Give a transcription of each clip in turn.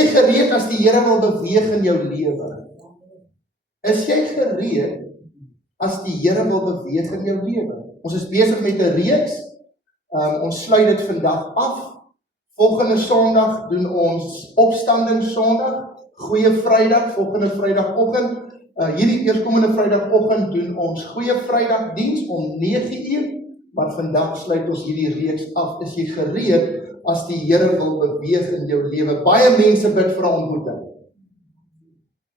jy gereed as die Here wil beweeg in jou lewe? Is jy gereed as die Here wil beweeg in jou lewe? Ons is besig met 'n reeks. Ons sluit dit vandag af. Volgende Sondag doen ons Opstanding Sondag. Goeie Vrydag, volgende Vrydagoggend. Hierdie eerskomende Vrydagoggend doen ons Goeie Vrydag diens om 9:00. Maar vandag sluit ons hierdie reeks af. Is jy gereed as die Here wil beweeg in jou lewe? Baie mense bid vir 'n ontmoeting.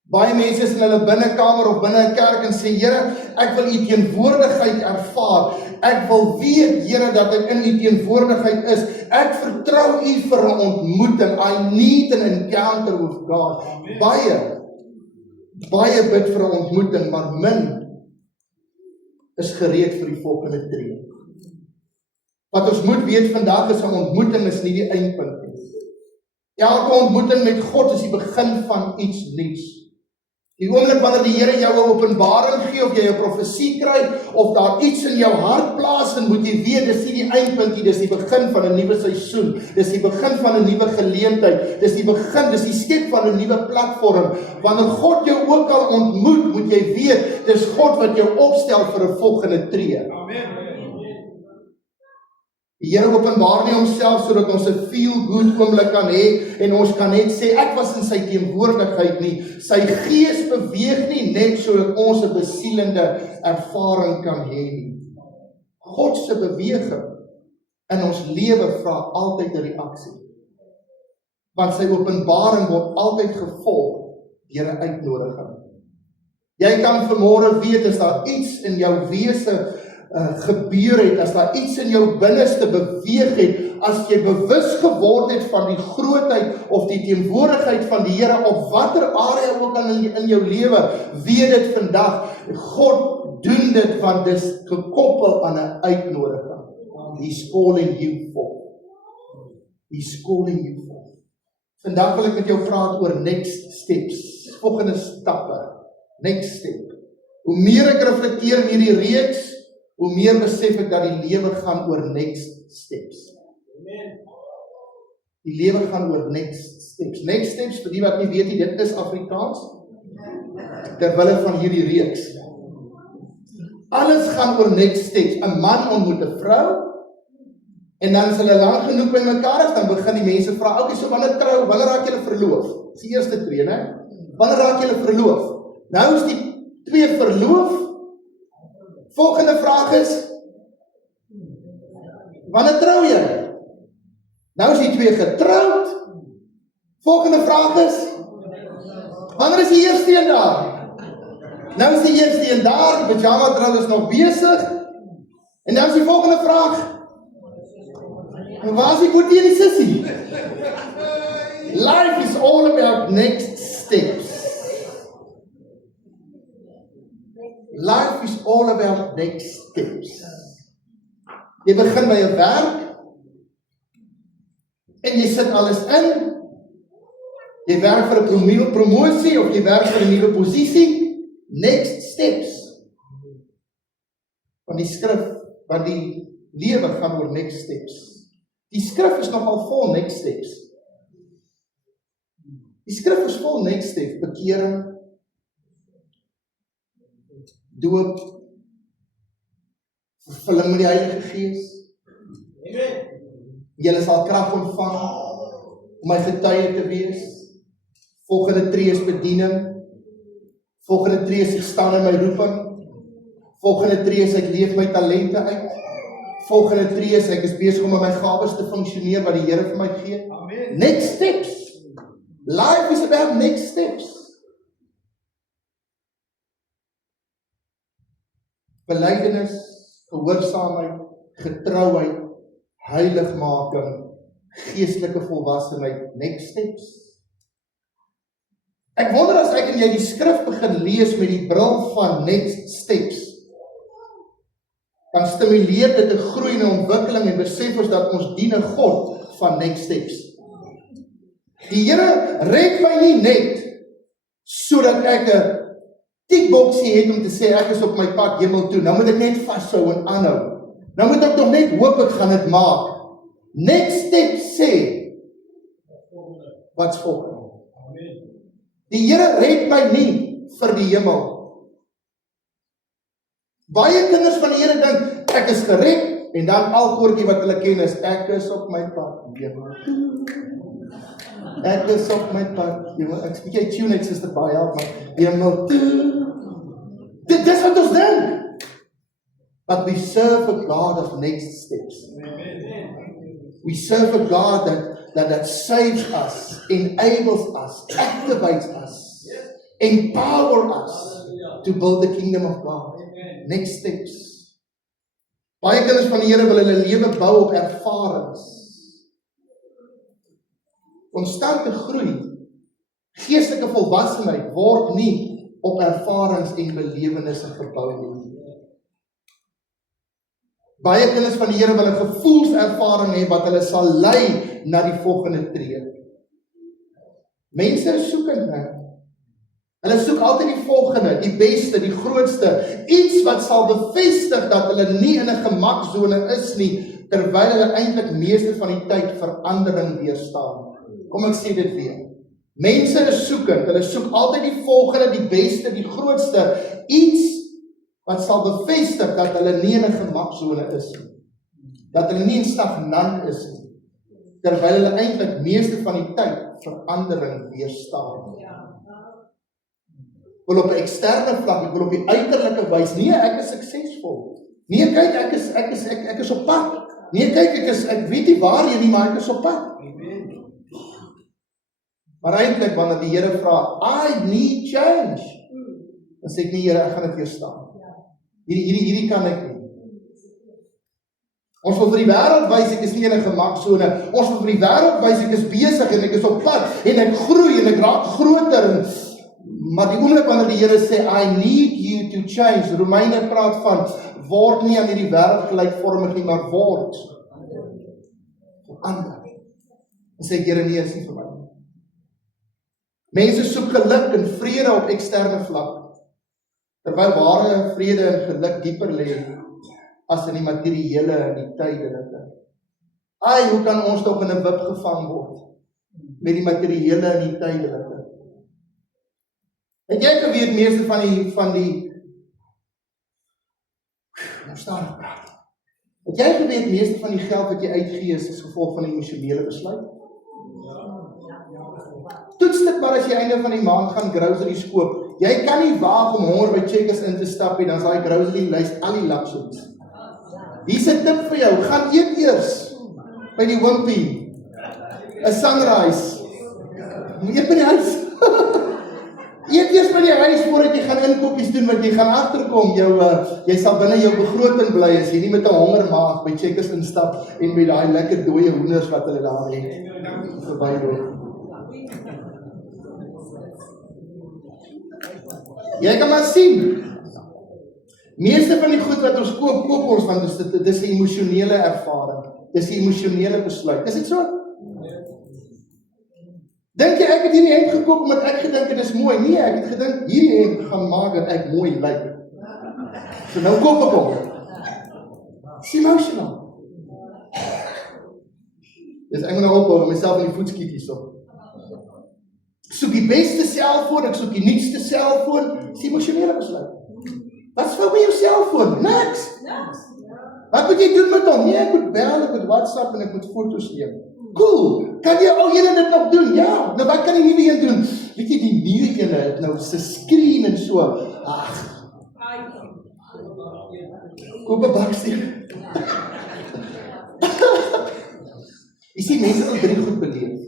Baie mense is in hulle binnekamer of binne 'n kerk en sê, Here, ek wil u teenwoordigheid ervaar. Ek wil weet, Here, dat ek in u teenwoordigheid is. Ek vertrou u vir 'n ontmoeting. I need an encounter with God. Baie bid vir 'n ontmoeting, maar min is gereed vir die volgende tree. Wat ons moet weet vandag is 'n ontmoeting is nie die eindpunt nie. Elke ontmoeting met God is die begin van iets nuuts. Die oomblik wanneer die Here jou 'n openbaring gee, of jy 'n profesie kry, of daar iets in jou hart plaasvind, moet jy weet, dis nie die eindpunt nie, dis die begin van 'n nuwe seisoen, dis die begin van 'n nuwe geleentheid, dis die skep van 'n nuwe platform. Wanneer God jou ook al ontmoet, moet jy weet, dis God wat jou opstel vir 'n volgende tree. Amen. Die Here openbaar nie homself sodat ons 'n feel-good oomblik kan hê en ons kan net sê ek was in sy teenwoordigheid nie. Sy gees beweeg nie net sodat ons 'n besielende ervaring kan hê nie. God se beweging in ons lewe vra altyd 'n reaksie. Want sy openbaring word altyd gevolg deur 'n uitnodiging. Jy kan vanmôre weet as daar iets in jou wese gebeur het, as daar iets in jou binneste beweeg het, as jy bewus geword het van die grootheid of die teenwoordigheid van die Here op watter area ook al in jou lewe, weet dit vandag, God doen dit want dit is gekoppel aan 'n uitnodiging. He's calling you forth. He's calling you forth. Vandag wil ek met jou praat oor next steps, volgende stappe, next step. Hoe meer ek reflekteer in hierdie reeks, hoe meer besef ek dat die lewe gaan oor next steps. Amen. Die lewe gaan oor next steps. Next steps, vir die wat nie weet nie, dit is Afrikaans, terwille van hierdie reeks. Alles gaan oor next steps. 'n Man ontmoet 'n vrou, en dan is hulle lank genoeg by mekaar, dan begin die mense vra, okay, so wanneer trou, wanneer raak julle verloof? Dis die eerste tree, né? Wanneer raak julle verloof? Nou is die twee verloof. Volgende vraag is, wanneer trou jy? Nou is die twee getroud. Volgende vraag is, wanneer is die eerste een daar? Nou is die eerste een daar, die pyjama trou is nog besig. En nou is die volgende vraag, waar is die boetie en die sissie? Life is all about next steps. Life is all about next steps. Jy begin by 'n werk en jy sit alles in. Jy werk vir 'n promosie of jy werk vir 'n nuwe posisie. Next steps. Van die skrif, want die lewe gaan oor next steps. Die skrif is nogal vol next steps. Die skrif is vol next steps, bekering, doop, vervulling met die Heilige Gees. Amen. Julle sal krag ontvang om my getuie te wees. Volgende tree is bediening. Volgende tree is ek staan in my roeping. Volgende tree is ek leef my talente uit. Volgende tree is ek is besig om in my gawes te funksioneer wat die Here vir my gee. Amen. Next steps. Life is about next steps. Belydenis, gehoorsaamheid, getrouheid, heiligmaking, geestelike volwassenheid, next steps. Ek wonder as ek en jy die skrif begin lees met die bril van next steps, dan stimuleer dit 'n groei en ontwikkeling en besef ons dat ons dien 'n God van next steps. Die Here red my nie net sodat ek 'n tikboksie het om te sê ek is op my pad hemel toe. Nou moet ek net vashou en aanhou. Nou moet ek nog net hoop ek gaan dit maak. Next step sê, wat's volgende? Die Here red my nie vir die hemel. Baie kinders van die Here dink, ek is gered, en dan al koortjie wat hulle ken is, ek is op my pad, hemel toe. Ek is op my pad, hemel, ek spreek jy tune uit, sister baie help, maar hemel toe. Dis wat ons dink. But we serve a God of next steps. We serve a God that saves us, enables us, activates us, empower us to build the kingdom of God. Next steps. Baie kinders van die Here wil hulle lewe bou op ervarings. Konstante groei, geestelike volwassenheid word nie op ervarings en belewennisse gebou nie. Baie kinders van die Here wil 'n gevoelservaring hê wat hulle sal lei na die volgende tree. Mense is soekend, né? Hulle soek altyd die volgende, die beste, die grootste, iets wat sal bevestig dat hulle nie in 'n gemaksone is nie, terwyl hulle eintlik meeste van die tyd verandering weerstaan. Kom ek sê dit weer. Mense is soekend, hulle soek altyd die volgende, die beste, die grootste, iets wat sal bevestig dat hulle nie in 'n gemaksone is nie. Dat hulle nie in stagnant is nie. Terwyl hulle eintlik meeste van die tyd verandering weerstaan. Wil op 'n eksterne vlak, ek wil op die uiterlike wys, nee, ek is suksesvol. Nee, kyk, ek is op pad. Nee, kyk, ek weet nie waarheen nie, maar ek is op pad. Maar eintlik wanneer die Here vra, I need change, dan sê ek nie, Here, ek gaan dit weerstaan. Hierdie kan ek nie. Ons wil vir die wêreld wys ek is nie in 'n gemaksone. Ons wil vir die wêreld wys ek is besig en ek is op pad en ek groei en ek raak groter. Maar die oomblik wanneer die Here sê I need you to change. Romeine praat van word nie aan hierdie wêreld gelykvormig nie, maar word verander. En sê Here, nee, is nie vir my. Mense soek geluk en vrede op eksterne vlak, terwyl ware vrede en geluk dieper lê as in die materiële en die tydelike. Ai, hoe kan ons tog in 'n wip gevang word met die materiële en die tydelike? Het jy geweet meeste van die nou staan ek praat. Het jy geweet meeste van die geld wat jy uitgee is as gevolg van 'n emosionele besluit? Toets dit maar as jy einde van die maand gaan groceries koop. Jy kan nie waag om honger by Checkers in te stap en dan is daai grocery lys al die lapsoms. Hier's 'n tip vir jou, gaan eet eers by die Wimpy, 'n Sunrise. Eet by die huis. Eet eers by die huis voordat jy gaan inkopies doen, want jy gaan agterkom, jy sal binne jou begroting bly as jy nie met 'n honger maag by Checkers instap en met daai lekker dooie hoenders wat hulle daar het verbyloop. Jy kan maar sien, meeste van die goed wat ons koop ons, want dis 'n emosionele ervaring, dis 'n emosionele besluit, is dit so? Dink jy ek het hierdie hemp gekoop omdat ek gedink het is mooi? Nee, ek het gedink hierdie hemp gaan maak dat ek mooi lyk. So nou koop ek hom. It's emotional. Dis ek moet nou ophou om myself in die voet skiet hierso. Ek soek die beste selfoon, ek soek die nuutste selfoon, dis emosionele besluit. Wat is met jou selfoon? Niks. Wat moet jy doen met hom? Nee, ek moet bel, ek moet WhatsApp en ek moet foto's neem. Cool. Kan jy al julle dit nog doen? Ja. Nou wat kan die nuwe een doen? Weet jy die nuwe een het nou se screen en so. Ag. Koop 'n baksteen. Jy sien mense wil drie goed beleef.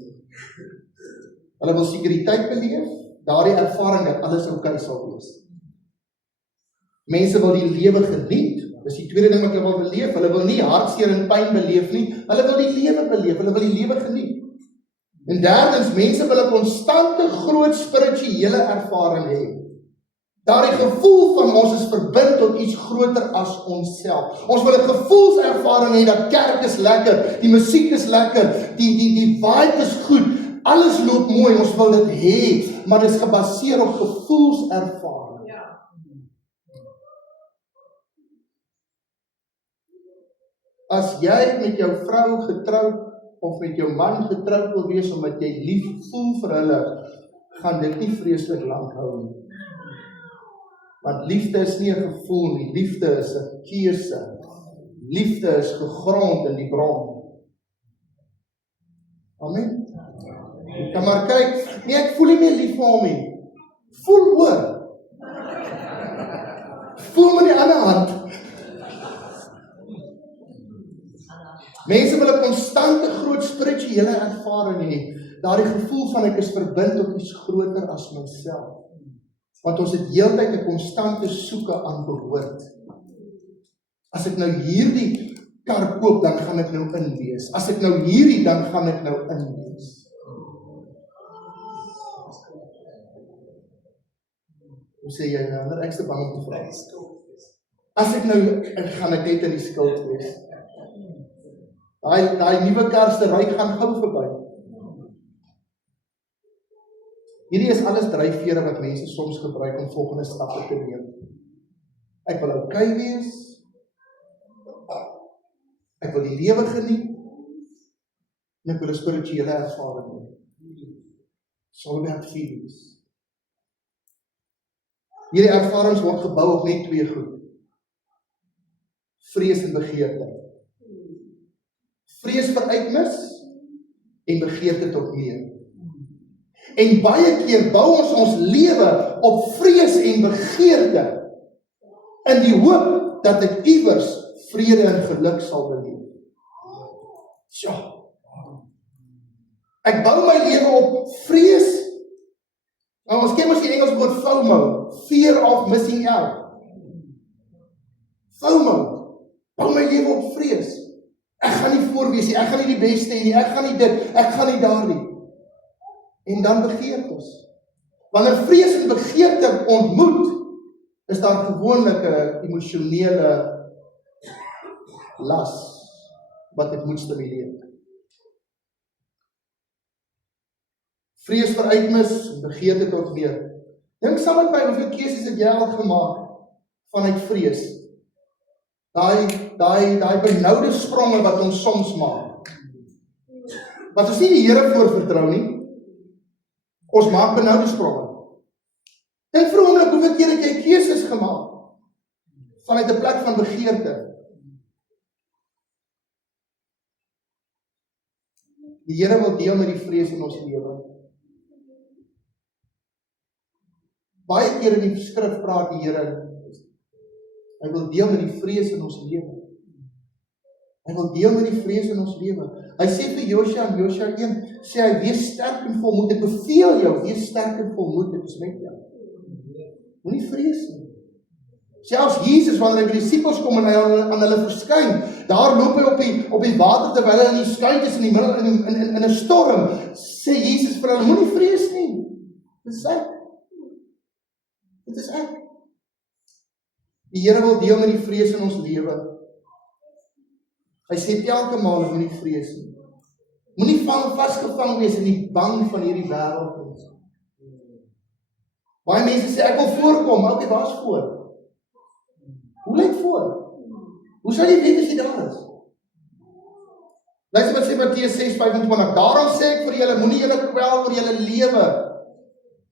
Hulle wil sekuriteit beleef, daardie ervaring dat alles oukei sal wees. Mense wil die lewe geniet. Dis die tweede ding wat hulle wil beleef. Hulle wil nie hartseer en pyn beleef nie. Hulle wil die lewe beleef. Hulle wil die lewe geniet. En derdens, mense wil 'n konstante groot spirituele ervaring hê. Daardie gevoel van ons is verbind tot iets groter as onsself. Ons wil 'n gevoelservaring hê dat kerk is lekker, die musiek is lekker, die vibe is goed, alles loop mooi, ons wil dit hê, maar dit is gebaseer op gevoelservaring. As jy met jou vrou getroud of met jou man getroud wil wees omdat jy lief voel vir hulle, gaan dit nie vreeslik lank hou nie. Want liefde is nie 'n gevoel nie, liefde is 'n keuse. Liefde is gegrond in die bron. Amen. Jy kan maar kyk, nee, ek voel nie meer lief vir hom nie. Voel oor. Voel met die ander hand. Mense wil 'n konstante groot spirituele ervaring hê. Daardie gevoel van ek is verbind op iets groter as myself. Want ons het heeltyd 'n konstante soeke aan behoort. As ek nou hierdie kar koop, dan gaan ek nou in wees. As ek nou hierdie, dan gaan ek nou in wees. Hoe sê jy nou? Ek is bang om te vra. As ek nou, gaan ek net in die skuld wees. Daai nuwe karstery gaan gou verby. Hierdie is alles dryfvere wat mense soms gebruik om volgende stappe te neem. Ek wil okay wees. Ek wil die lewe geniet. En ek wil 'n spirituele ervaring hê. It's all about feelings. Hierdie ervarings word gebou op net twee goed. Vrees en begeerte. Vrees vir uitmis en begeerte tot meer. En baie keer bou ons lewe op vrees en begeerte in die hoop dat ek iewers vrede en geluk sal beleef. Ja. Ek bou my lewe op vrees. Nou ons ken mos die Engels woord FOMO, fear of missing out. FOMO. Bou my lewe op vrees. Ek gaan nie voorwees nie, ek gaan nie die beste hê nie, ek gaan nie dit, ek gaan nie daar nie. En dan begeertes. Wanneer vrees en begeerte ontmoet, is daar gewoonlik 'n emosionele las wat dit moet stimuleer. Vrees vir uitmis en begeerte tot meer. Dink saam met my, hoeveel keuses het jy al gemaak vanuit vrees? Daai benoude spronge wat ons soms maak. Want ons nie die Here voor vertrou nie. Ons maak benoude spronge. Dink vir 'n oomblik hoeveel keer het jy keuses gemaak vanuit 'n plek van begeerte. Die Here wil deel met die vrees in ons lewe. Baie keer in die skrif praat die Here, hy wil deel met die vrees in ons lewe. Hy wil deel met die vrees in ons lewe. Hy sê vir Josua in Josua 1, sê hy, wees sterk en volmoed, ek beveel jou, wees sterk en volmoed, ek is met jou. Moenie vrees nie. Selfs Jesus, wanneer hy by die disippels kom en hy aan hulle verskyn, daar loop hy op die water terwyl hulle in die skuit is in die middel in 'n storm, sê Jesus vir hulle, moenie vrees nie. Dit is ek. Dit is ek. Die Here wil deel met die vrees in ons lewe. Hy sê elke maal moenie vrees nie. Moenie vasgevang wees in die bang van hierdie wêreld nie. Baie mense sê ek wil voorkom, okay, waar is voor? Hoe lyk voor? Hoe sal jy weet as jy daar is? Luister wat sê Matteus 6:25. Daarom sê ek vir julle, moenie julle kwel oor julle lewe,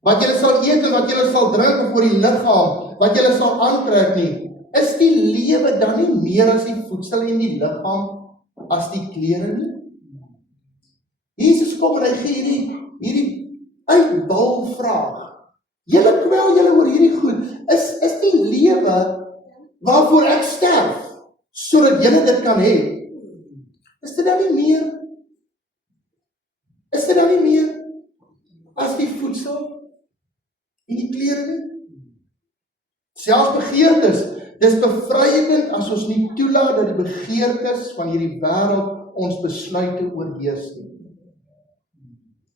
wat julle sal eet en wat julle sal drink, of oor die liggaam, wat julle sal aantrek nie. Is die lewe dan nie meer as die voedsel en die liggaam as die klere nie? Jesus kom en hy gee hierdie uitbal vraag. Julle kwel julle oor hierdie goed. Is die lewe waarvoor ek sterf, sodat julle dit kan hê, is dit dan nie meer? Is dit dan nie meer as die voedsel en die klere nie? Selfs begeertes, dis bevrydend as ons nie toelaat dat die begeertes van hierdie wêreld ons besluite oorheers nie.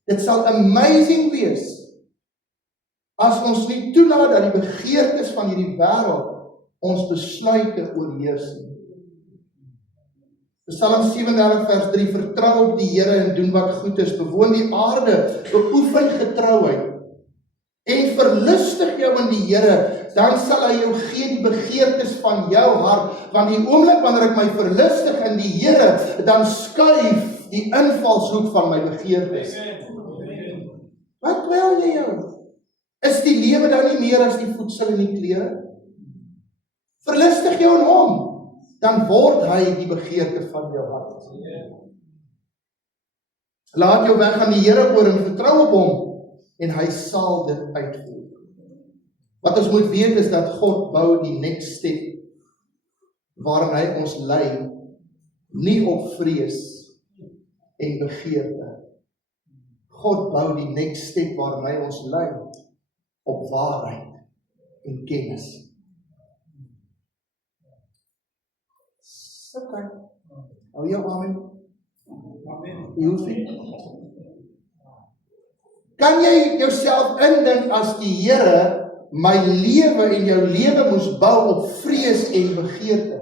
Dit sal amazing wees as ons nie toelaat dat die begeertes van hierdie wêreld ons besluite oorheers nie. Psalm 37 vers 3, vertrou op die Here en doen wat goed is, bewoon die aarde, beoefen getrouheid en verlustig jou in die Here, dan sal hy jou gee die begeertes van jou hart, want die oomblik wanneer ek my verlustig in die Here, dan skuif die invalshoek van my begeertes. Wat kwel jy jou? Is die lewe dan nie meer as die voedsel en die klere? Verlustig jou in hom, dan word hy die begeerte van jou hart. Laat jou weg aan die Here oor en vertrou op hom, en hy sal dit uitvoer. Wat ons moet weet is dat God bou die next step, waarin hy ons lei, nie op vrees en begeerte. God bou die next step waarin hy ons lei, op waarheid en kennis. Okay. Hou jou amen. Jy hoef nie. Kan jy jouself indink as die Here my lewe en jou lewe moes bou op vrees en begeerte?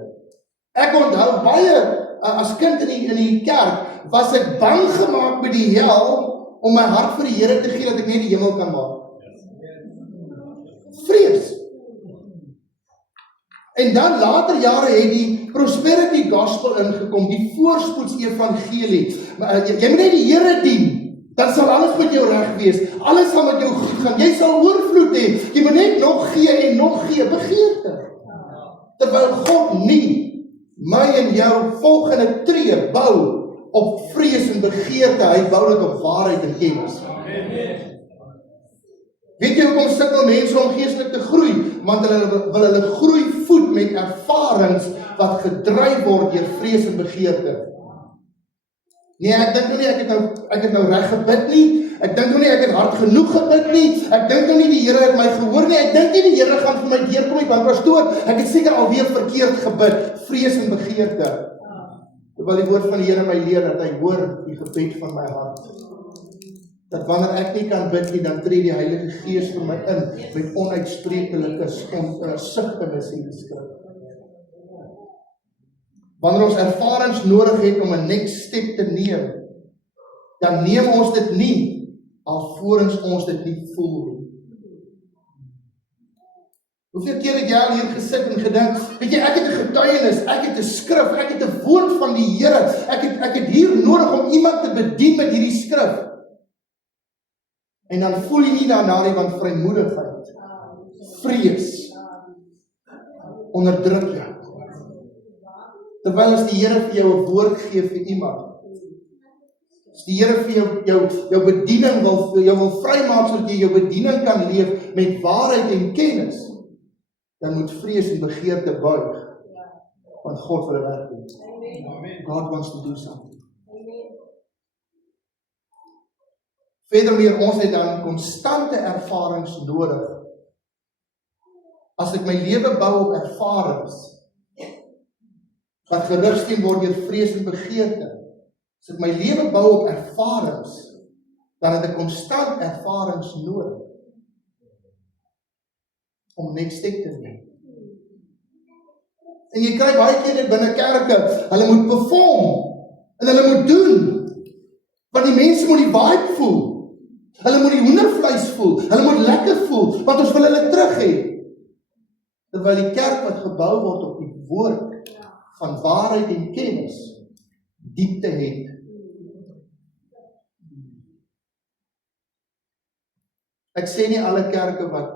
Ek onthou baie, as kind in die kerk, was ek bang gemaak met die hel, om my hart vir die Here te gee, dat ek net die hemel kan maak. Vrees. En dan later jare het die prosperity gospel ingekom, die voorspoeds evangelie. Jy moet net die Here dien, dan sal alles met jou reg wees. Alles sal met jou goed gaan. Jy sal oorvloed hê. Jy moet net nog gee en nog gee, begeerte. Terwyl God nie my en jou volgende tree bou op vrees en begeerte, hy bou dit op waarheid en kennis. Weet jy hoekom sukkel mense om geestelik te groei? Want hulle wil hulle groei voed met ervarings wat gedryf word deur vrees en begeerte. Nee, ek dink nou nie ek het nou reg gebid nie. Ek dink nou nie ek het hard genoeg gebid nie. Ek dink nou nie die Here het my gehoor nie. Ek dink nie die Here gaan vir my deurkom nie, want pastoor, ek het seker alweer verkeerd gebid. Vrees en begeerte. Terwyl die woord van die Here my leer dat hy hoor die gebed van my hart. Dat wanneer ek nie kan bid nie, dan tree die Heilige Gees vir my in met onuitspreeklike sigtenis in die skrif. Wanneer ons ervarings nodig het om 'n next step te neem, dan neem ons dit nie alvorens ons dit nie voel nie. Hoeveel keer het jy al hier gesit en gedink, weet jy, ek het 'n getuienis, ek het 'n skrif, ek het 'n woord van die Here, ek het hier nodig om iemand te bedien met hierdie skrif. En dan voel jy nie daarna nie, want vrymoedigheid, vrees, onderdruk jou. Terwyl as die Here vir jou 'n woord gee vir iemand, as die Here vir jou bediening wil vrymaak sodat jy jou bediening kan leef met waarheid en kennis, dan moet vrees en begeerte buig, want God wil werk doen. God wants to do something. Verdermeer, ons het dan konstante ervarings nodig. As ek my lewe bou op ervarings, wat gerigsteen word deur vrees en begeerte, as ek my lewe bou op ervarings, dan het ek konstant ervarings nodig, om next step te neem. En jy kry baie keer dit binne kerke, hulle moet perform, en hulle moet doen, want die mense moet die vibe voel, hulle moet die hoendervleis voel, hulle moet lekker voel, want ons wil hulle terug hê. Terwyl die kerk wat gebou word op die woord van waarheid en kennis, diepte het. Ek sê nie alle kerke wat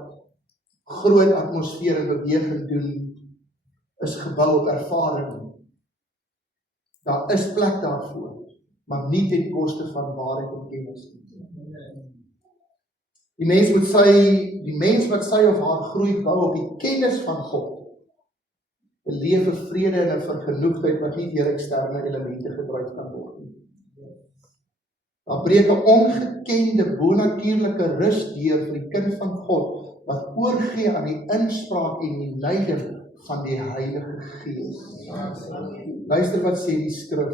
groot atmosfeer en beweging doen, is gebou op ervaring. Daar is plek daarvoor, maar nie ten koste van waarheid en kennis. Die mens wat sy of haar groei bou op die kennis van God, beleef 'n vrede en 'n vergenoegdheid wat nie deur eksterne elemente gedryf kan word nie. Daar breek 'n ongekende bonatuurlike rus deur vir die kind van God, wat oorgee aan die inspraak en die leiding van die Heilige Gees. Luister wat sê die skrif,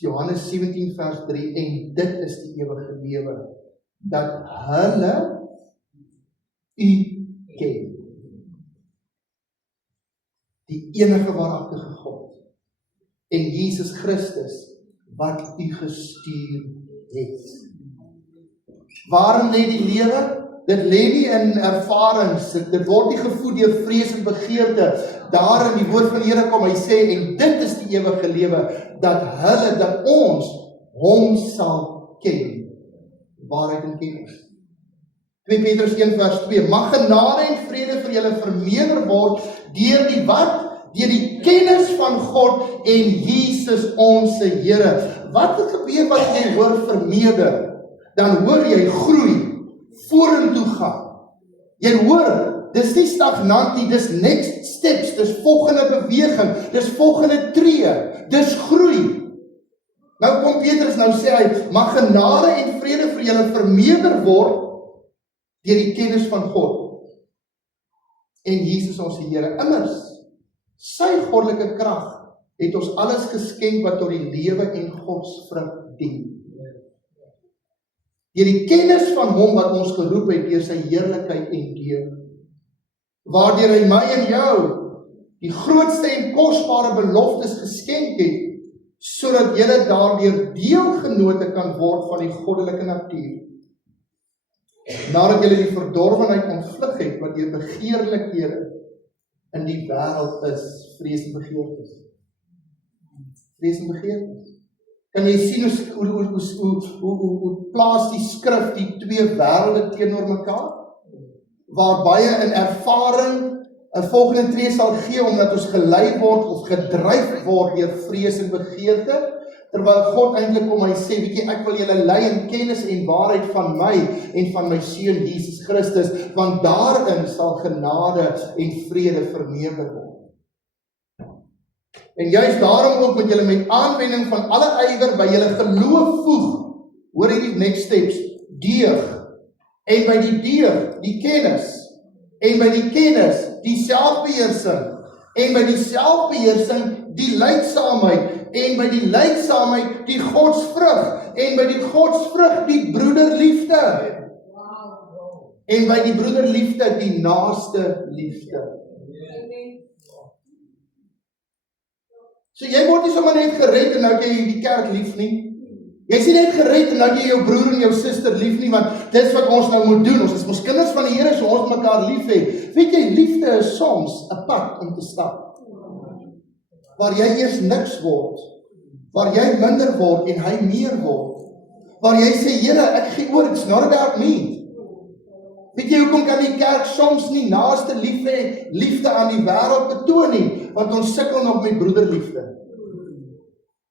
Johannes 17 vers 3, en dit is die ewige lewe, dat hulle U ken. Die enige waaragtige God en Jesus Christus wat U gestuur het. Waarin lê die lewe? Dit lê nie in ervarings, dit word nie gevoed deur vrees en begeerte. Daar in die woord van die Here kom, hy sê, en dit is die ewige lewe, dat ons hom sal ken. Waarheid en kennis. 2 Petrus 1 vers 2, mag genade en vrede vir julle vermeerder word deur die wat? Deur die kennis van God en Jesus ons Here. Wat het gebeur wat jy hoor vermeerder? Dan hoor jy groei, vorentoe gaan. Jy hoor, dis nie stagnant nie, dis next steps, dis volgende beweging, dis volgende tree, dis groei. Nou kom Petrus nou sê hy, mag genade en vrede vir julle vermeerder word deur die kennis van God en Jesus ons Here. Immers, sy goddelike krag het ons alles geskenk wat tot die lewe en godsvrug dien. Deur die kennis van hom wat ons geroep het deur sy heerlikheid en deug, waardeur hy my en jou die grootste en kosbare beloftes geskenk het, sodat julle daardeur deelgenote kan word van die goddelike natuur. Nadat julle die verdorwenheid ontvlug het wat deur begeerlikhede in die wêreld is, vrees en begeertes. Vrees en begeertes. Kan jy sien hoe plaas die skrif die twee wêrelde teenoor mekaar? Waar baie in ervaring 'n volgende tree sal gee omdat ons gelei word of gedryf word deur vrees en begeerte, terwyl God eintlik kom hy sê, weet jy, ek wil julle lei in kennis en waarheid van my en van my seun Jesus Christus, want daarin sal genade en vrede vermeerder word. En juist daarom ook moet julle met aanwending van alle ywer by julle geloof voeg, hoor hierdie next steps, deug, en by die deug, die kennis, en by die kennis, die selfbeheersing, en by die selfbeheersing, die lydsaamheid, en by die lydsaamheid, die godsvrug, en by die godsvrug, die broederliefde, en by die broederliefde, die naaste liefde. So jy word nie sommer net gered en nou het jy die kerk lief nie. Jy is nie net gered en nou het jy jou broer en jou suster lief nie, want dis wat ons nou moet doen. Ons is mos kinders van die Here, so ons mekaar lief hê. Weet jy, liefde is soms 'n pad om te stap. Waar jy eers niks word, waar jy minder word en hy meer word. Waar jy sê, Here, ek gee oor, it's not about me. Weet jy hoekom kan die kerk soms nie naaste liefde aan die wêreld betoon nie? Want ons sukkel nog met broederliefde.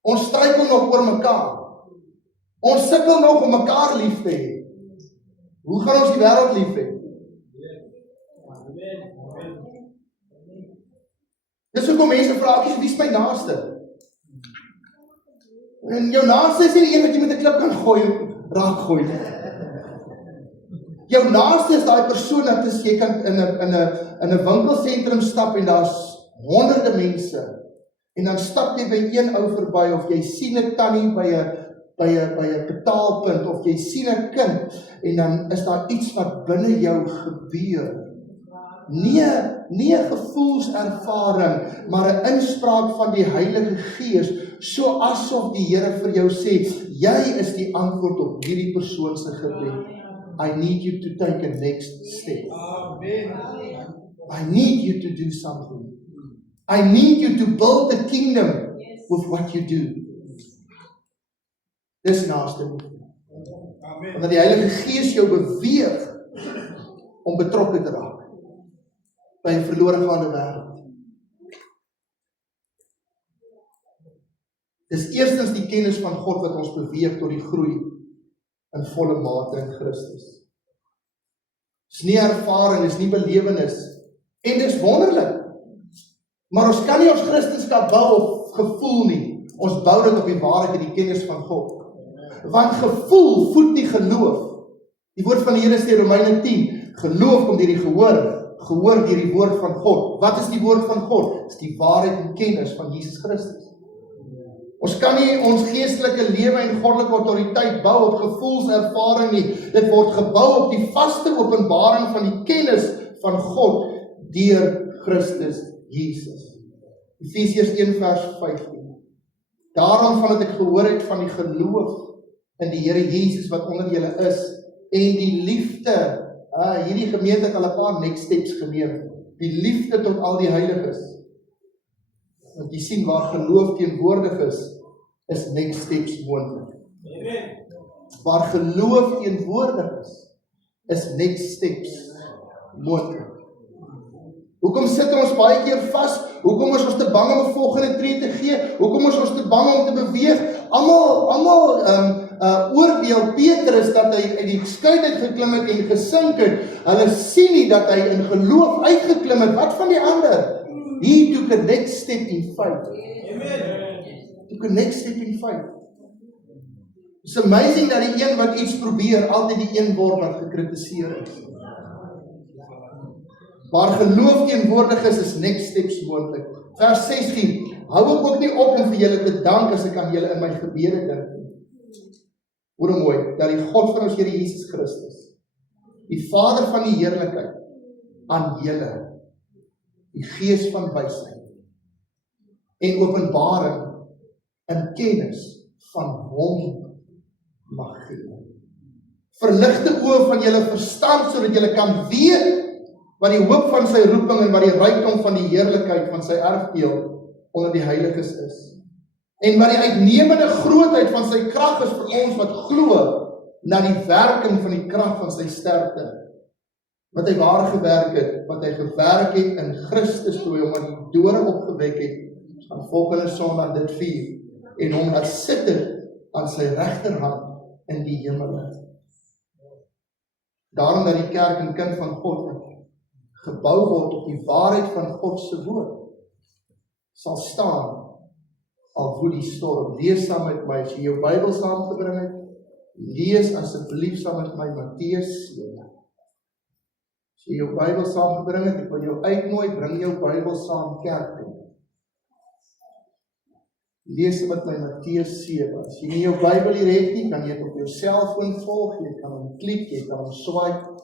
Ons struikel nog oor mekaar. Ons sukkel nog om mekaar lief te hê. Hoe gaan ons die wêreld lief hê? Dis hoekom mense vra, wie is my naaste? En jou naaste is nie die een wat jy met 'n klip kan gooi, raak gooi. Jou naaste is daai persoon dat jy kan in 'n winkelsentrum stap en daar's honderde mense. En dan stap jy by een ou verby of jy sien 'n tannie by 'n betaalpunt of jy sien 'n kind en dan is daar iets wat binne jou gebeur. Nie 'n gevoelservaring, maar 'n inspraak van die Heilige Gees, so asof die Here vir jou sê, jy is die antwoord op hierdie persoon se gebed. I need you to take a next step. I need you to do something. I need you to build the kingdom with what you do. Dis naaste liefde. Want die Heilige Gees jou beweeg om betrokke te raak by 'n verlore gaande wêreld. Dis eerstens die kennis van God wat ons beweeg tot die groei in volle mate in Christus. Dis nie ervaring, dis nie belewenis en dis wonderlik. Maar ons kan nie ons Christendom bou op gevoel nie. Ons bou dit op die waarheid en die kennis van God. Want gevoel voed nie geloof. Die woord van die Here sê Romeine 10, geloof kom deur die gehoor, gehoor deur die woord van God. Wat is die woord van God? Dis die waarheid en kennis van Jesus Christus. Ons kan nie ons geestelike lewe en goddelike autoriteit bou op gevoelservaring nie. Dit word gebou op die vaste openbaring van die kennis van God deur Christus Jesus. Efesiërs 1 vers 15. Daarom van dat ek gehoor het van die geloof in die Here Jesus wat onder julle is en die liefde. Hierdie gemeente het al 'n paar next steps geneem. Die liefde tot al die heiliges. Want jy sien waar geloof teenwoordig is next steps moontlik. Waar geloof teenwoordig is next steps moontlik. Hoekom sit ons baie keer vas? Hoekom is ons te bang om 'n volgende tree te gee? Hoekom is ons te bang om te beweeg? Almal oordeel Petrus dat hy uit die skei uit geklim het en gesink het. Hulle sien nie dat hy in geloof uitgeklim het. Wat van die ander? He took a next step in faith. Amen. Took a next step in faith. It's amazing dat die een wat iets probeer, altyd die een word wat gekritiseer is. Waar geloof teenwoordig is next steps moontlik. Vers 16, hou ek ook nie op om vir julle te dank as ek aan julle in my gebede dink. Hoor mooi, dat die God van ons Here Jesus Christus, die Vader van die heerlikheid, aan julle die gees van wysheid en openbaring in kennis van hom mag gee. Verligte oë van julle verstand, sodat julle kan weet wat die hoop van sy roeping en wat die rykdom van die heerlikheid van sy erfdeel onder die heiliges is. En wat die uitnemende grootheid van sy krag is vir ons wat glo na die werking van die krag van sy sterkte. Wat hy waar gewerk het, wat hy gewerk het in Christus toe hy hom aan die dode opgewek het, aan volgende Sondag dit vier, en hom laat sit aan sy regterhand in die hemele. Daarom dat die kerk 'n kind van God gebou word op die waarheid van God se woord, sal staan al woed die storm. Lees saam met my, as jy jou Bybel saamgebring het, lees asseblief saam met my Matteus 7. As jy jou Bybel saamgebring het, ek wil jou uitnooi, bring jou Bybel saam kerk toe. Lees met my Matteus 7. As jy nie jou Bybel hier het nie, kan jy dit op jou selfoon volg, jy kan hom klik, jy kan hom swipe,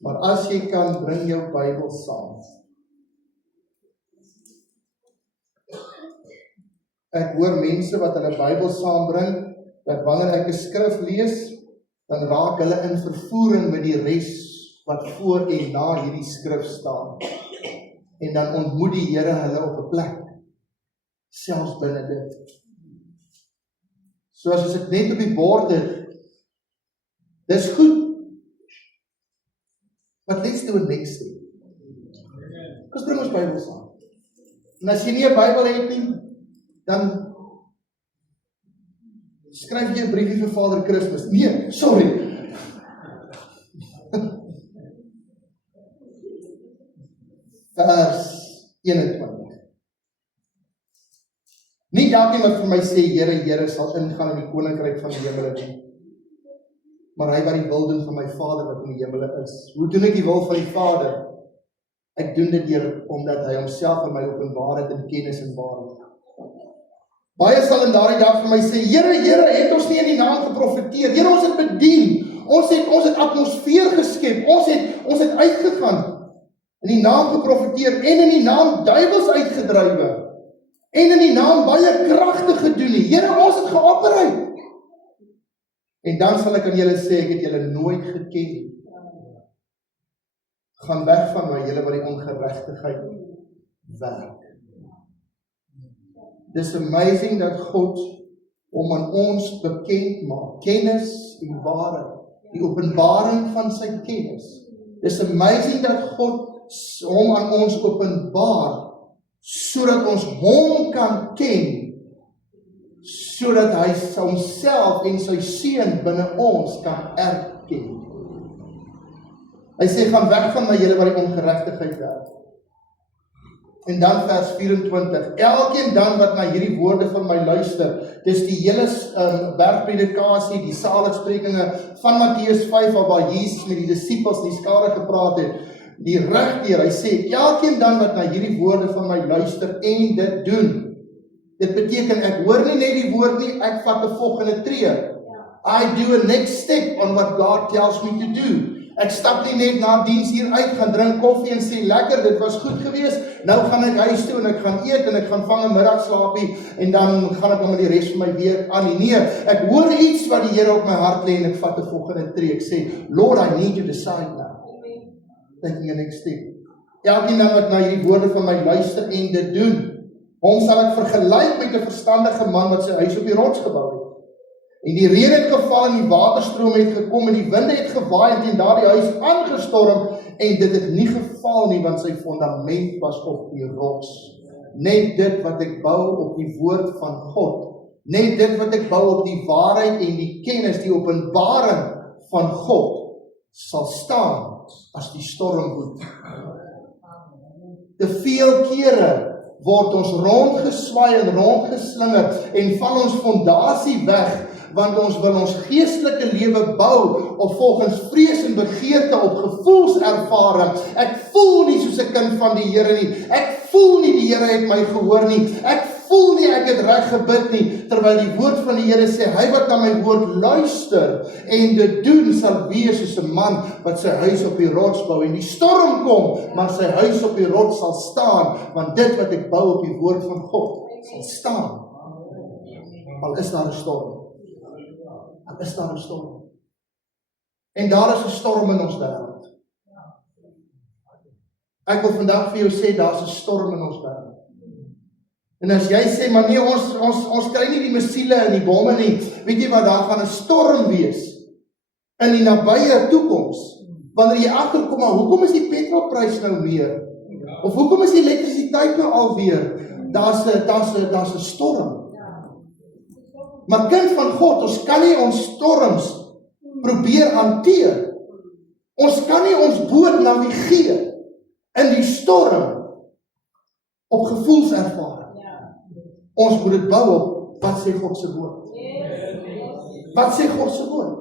maar as jy kan, bring jou Bybel saam. Ek hoor mense wat hulle Bybel saambring, dat wanneer ek 'n skrif lees, dan raak hulle in vervoering met die res wat voor en na hierdie skrif staan. En dan ontmoet die Here hulle op 'n plek, selfs binne dit. Soos as ek net op die bord het, dis goed, but let's do it next step. Kom bring ons Bybel saam. En as jy nie 'n Bybel het nie, dan skryf jy 'n briefie vir Vader Christus. Nee, sorry. Vers 21. Nie elkeen wat vir my sê, Here, Here, sal ingaan in die koninkryk van die hemele nie, maar hy wat die wil doen van my Vader wat in die hemele is. Hoe doen ek die wil van die Vader? Ek doen dit omdat hy homself aan my openbaar het in kennis en waarheid. Baie sal in daardie dag vir my sê, Here, Here, het ons nie in die naam geprofeteer? Here, ons het bedien. Ons het atmosfeer geskep. Ons het uitgegaan. In die naam geprofeteer en in die naam duiwels uitgedrywe. En in die naam baie kragte gedoen nie. Here, ons het geopereer. En dan sal ek aan julle sê, ek het julle nooit geken nie. Gaan weg van my, julle wat die ongeregtigheid werk. Dis amazing dat God hom aan ons bekend maak, kennis en waarheid, die openbaring van sy kennis. Dis amazing dat God hom aan ons openbaar, sodat ons hom kan ken, sodat hy homself en sy seun binne ons kan erken. Hy sê, gaan weg van my, julle wat die ongeregtigheid werk. En dan vers 24, elkeen dan wat na hierdie woorde van my luister, dis die hele bergpredikasie, die saligsprekinge van Matteus 5, waar Jesus met die disippels, die skare gepraat het, die regdeur, hy sê, elkeen dan wat na hierdie woorde van my luister en dit doen. Dit beteken, ek hoor nie net die woord nie, ek vat 'n volgende tree. I do a next step on what God tells me to do. Ek stap nie net na diens hier uit, gaan drink koffie en sê, lekker, dit was goed geweest, nou gaan ek huis toe en ek gaan eet en ek gaan vang 'n middagslaapie en dan gaan ek met die res van my week aan nie. Nee, ek hoor iets wat die Here op my hart lê en ek vat 'n volgende tree. Ek sê, Lord, I need to decide now. Taking a next step. Elkeen dan wat na hierdie woorde van my luister en dit doen, hom sal ek vergelyk met 'n verstandige man wat sy huis op die rots gebou het. En die reën het geval en die waterstrome het gekom en die winde het gewaai en teen daardie huis aangestorm en dit het nie geval nie want sy fondament was op die rots. Net dit wat ek bou op die woord van God, net dit wat ek bou op die waarheid en die kennis, die openbaring van God, sal staan as die storm woed. Te veel kere word ons rondgeswaai en rondgeslinger en val ons fondasie weg, want ons wil ons geestelike lewe bou of volgens vrees en begeerte op gevoelservaring. Ek voel nie soos 'n kind van die Here nie. Ek voel nie die Here het my gehoor nie. Ek voel nie ek het reg gebid nie, terwyl die woord van die Here sê, hy wat na my woord luister en dit doen, sal wees soos 'n man wat sy huis op die rots bou en die storm kom, maar sy huis op die rots sal staan, want dit wat ek bou op die woord van God sal staan. Al is daar 'n storm. Al is daar 'n storm. En daar is 'n storm in ons wêreld. Ek wil vandag vir jou sê, daar's 'n storm in ons wêreld. En as jy sê, maar nee, ons kry nie die musiele en die bomme nie, weet jy wat, daar gaan 'n storm wees in die nabye toekoms. Wanneer jy agterkom, maar hoekom is die petrolprys nou meer? Of hoekom is die elektrisiteit nou alweer? Daar's 'n storm. Maar kind van God, ons kan nie ons storms probeer hanteer. Ons kan nie ons boot navigeer in die storm op gevoelservaring. Ons moet dit bou op, wat sê God se woord? Wat sê God se woord?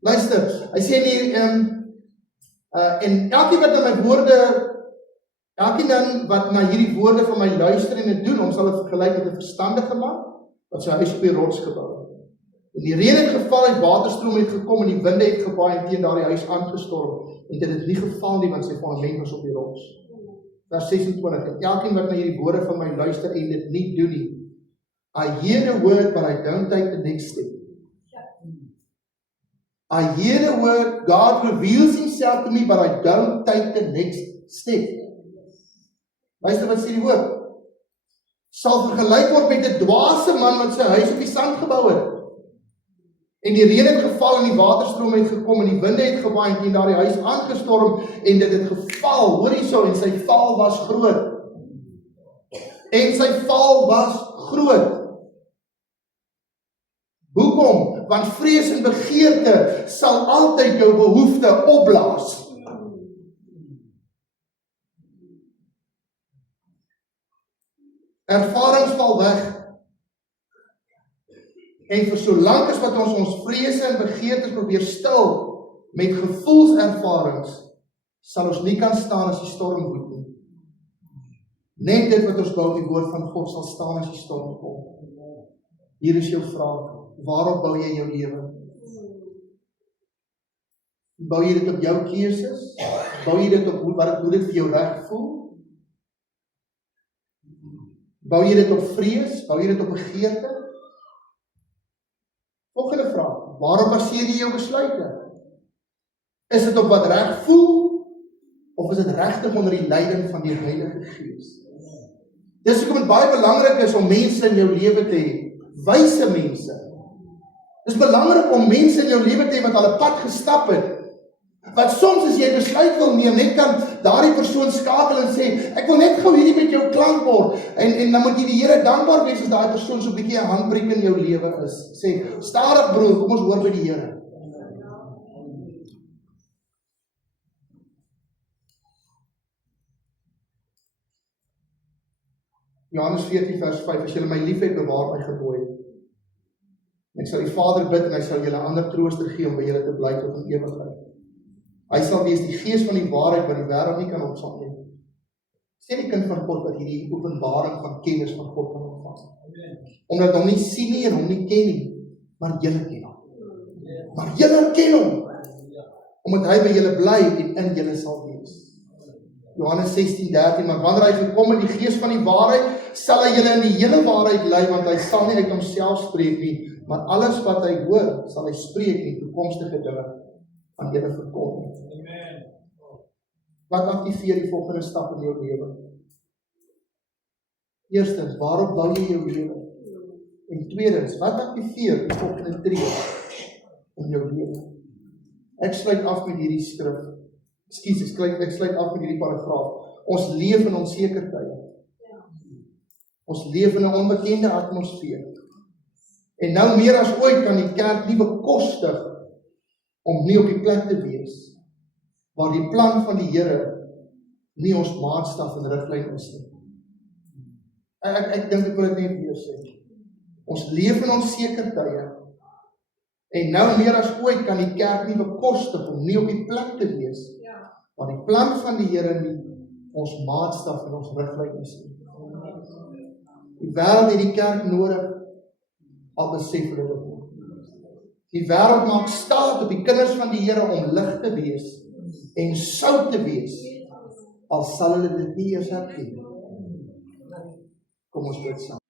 Luister, hy sê nie, en elkeen wat na my woorde, elkeen dan wat na hierdie woorde van my luister en dit doen, ons sal dit vergelyk met 'n verstandige man, wat sy huis op die rots gebou het. En die reën het geval, en waterstrome het gekom, en die winde het gewaai en teen daardie huis aangestorm, en dit het nie geval nie, want sy fondament was op die rots. Vers 26, en elkeen wat na hierdie woorde van my luister en dit nie doen nie. I hear the word, but I don't take the next step. I hear the word, God reveals himself to me, but I don't take the next step. Luister wat sê die woord. Sal vergelyk word met 'n dwaase man wat sy huis op die sand gebou het. En die reën het geval en die waterstrome het gekom en die winde het gewaai en teen daardie huis aangestorm en dit het geval, hoor hierso, en sy val was groot. En sy val was groot. Hoekom? Want vrees en begeerte sal altyd jou behoefte opblaas. Ervarings val weg. En vir solank as wat ons vrese en begeertes probeer stil met gevoelservarings, sal ons nie kan staan as die storm woed nie. Net dit wat ons bou, die woord van God, sal staan as die storm kom. Hier is jou vraag. Waarop bou jy jou lewe? Bou jy dit op jou keuses? Bou jy dit op hoe dit vir jou reg voel? Bou jy dit op vrees? Bou jy dit op begeerte? Volgende vraag. Waarop baseer jy jou besluite? Is dit op wat reg voel? Of is dit regtig onder die leiding van die Heilige Gees? Dis hoekom dit baie belangrik is om mense in jou lewe te hê. Wyse mense. Dit is belangrik om mense in jou lewe te hê wat al 'n pad gestap het. Wat soms as jy besluit wil neem, net kan daardie persoon skakel en sê, ek wil net gou hierdie met jou klank word. En dan moet jy die Here dankbaar wees as daai persoon so 'n bietjie 'n handbreek in jou lewe is. Sê, stadig broer, kom ons hoor by die Here. Johannes 14 vers 5, as julle my liefhet, bewaar my gebooie. Ek sal die Vader bid en hy sal julle ander trooster gee om by julle te bly tot in ewigheid. Hy sal wees die Gees van die waarheid wat die wêreld nie kan ontvang nie. Sê die kind van God wat hierdie openbaring van kennis van God kan ontvang. Omdat hom nie sien nie en hom nie ken nie, maar julle ken hom. Maar julle ken hom. Omdat hy by julle bly en in julle sal wees. Johannes 16:13, maar wanneer hy gekom het, die Gees van die waarheid, sal hy julle in die hele waarheid lei, want hy sal nie uit homself spreek nie, maar alles wat hy hoor, sal hy spreek en toekomstige dinge aan julle verkondig. Amen. Wat aktiveer die volgende stap in jou lewe? Eerstens, waarop bou jy jou lewe? En tweedens, wat aktiveer die volgende tree in jou lewe? Ek sluit af met hierdie skrif. Ek sluit af met hierdie paragraaf. Ons leef in onseker tye. Ons leef in 'n onbekende atmosfeer. En nou meer as ooit kan die kerk nie bekostig om nie op die plek te wees waar die plan van die Here nie ons maatstaf en riglyn is nie. Ek dink ek wil dit net weer sê. Ons leef in onseker tye. En nou meer as ooit kan die kerk nie bekostig om nie op die plek te wees waar die plan van die Here nie ons maatstaf en ons riglyn is nie. Die wêreld het die kerk nodig, al besef hulle dit nie. Die wêreld maak staat op die kinders van die Here om lig te wees en sout te wees, al sal hulle dit nie eers herken. Kom ons bid saam.